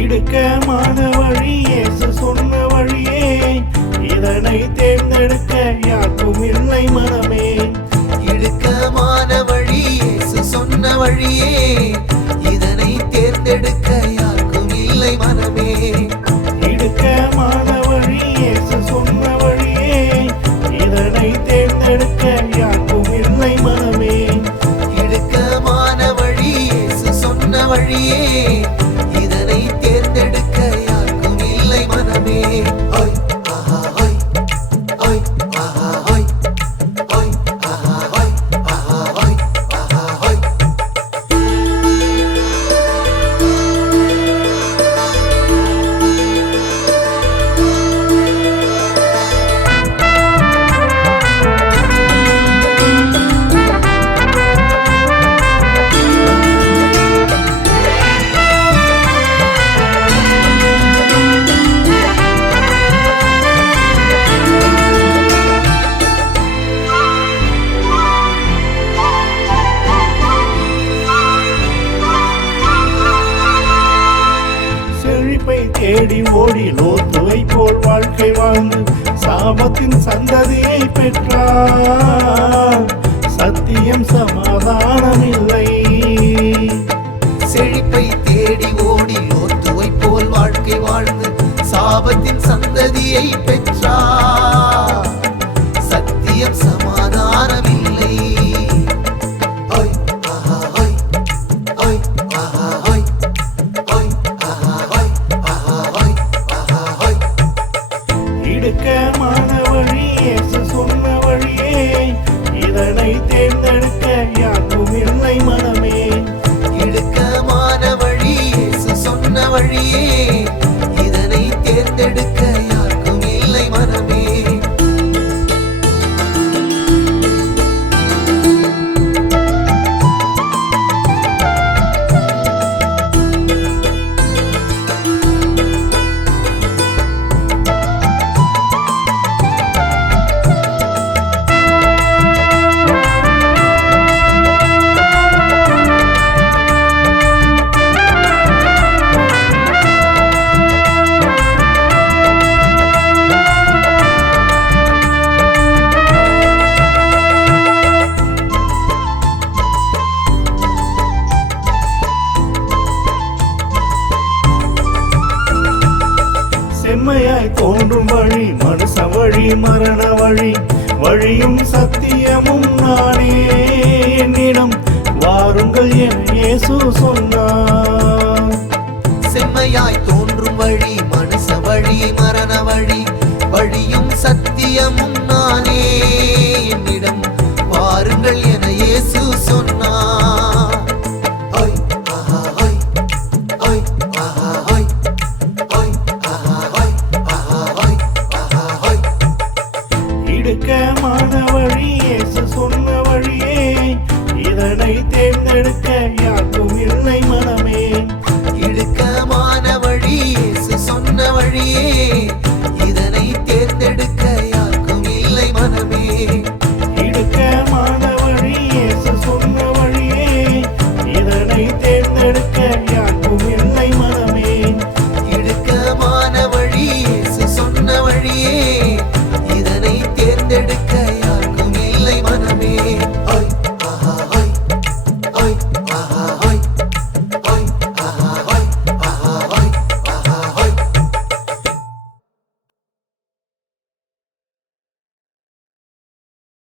இடுக்கமான வழி இயேசு சொன்ன வழியே, இதனை தேர்ந்தெடுக்க யாருக்கும் இல்லை மனமே. இடுக்கமான வழி இயேசு சொன்ன வழியே, இதனை தேர்ந்தெடுக்க யாருக்கும் இல்லை மனமே. இடுக்கமான வழி இயேசு சொன்ன வழியே, இதனை தேர்ந்தெடுக்க யாருக்கும் இல்லை மனமே. இடுக்கமான வழி இயேசு சொன்ன வழியே, இதனை தேர்ந்தெடுக்க யாருக்கும் இல்லை மனமே. தேடி ஓடி லோத்துவை போல் வாழ்க்கை வாழ்ந்து சாபத்தின் சந்ததியை பெற்றார். சத்தியம் சமாதானம் இல்லை. செழிப்பை தேடி ஓடி லோத்துவை போல் வாழ்க்கை வாழ்ந்து சாபத்தின் சந்ததியை பெற்றார். சத்தியம் சமாதானம் இல்லை. இடுக்கமான வழி இயேசு சொன்ன வழியே, இதனை தேர்ந்தெடுக்க யாருக்கும் இல்லை மனமே. இடுக்கமான வழி இயேசு சொன்ன வழியே, இதனை தேர்ந்தெடுக்க யாருக்கும் இல்லை மனமே. செம்மையாய் தோன்றும் வழி மனுஷ வழி மரண வழி, வழியும் சத்தியமும் நானே. என்னிடம் வாருங்கள் என இயேசு சொன்னார். செம்மையாய் தோன்றும் வழி மனுஷ வழி மரண வழி, வழியும் சத்தியமும் நானே. என்னிடம் வாருங்கள் என இயேசு சொன்னார். இடுக்கமான வழி இயேசு சொன்ன வழியே, இதனை தேர்ந்தெடுக்க யாருக்கும் இல்லை மனமே. இடுக்கமான வழி இயேசு சொன்ன வழியே,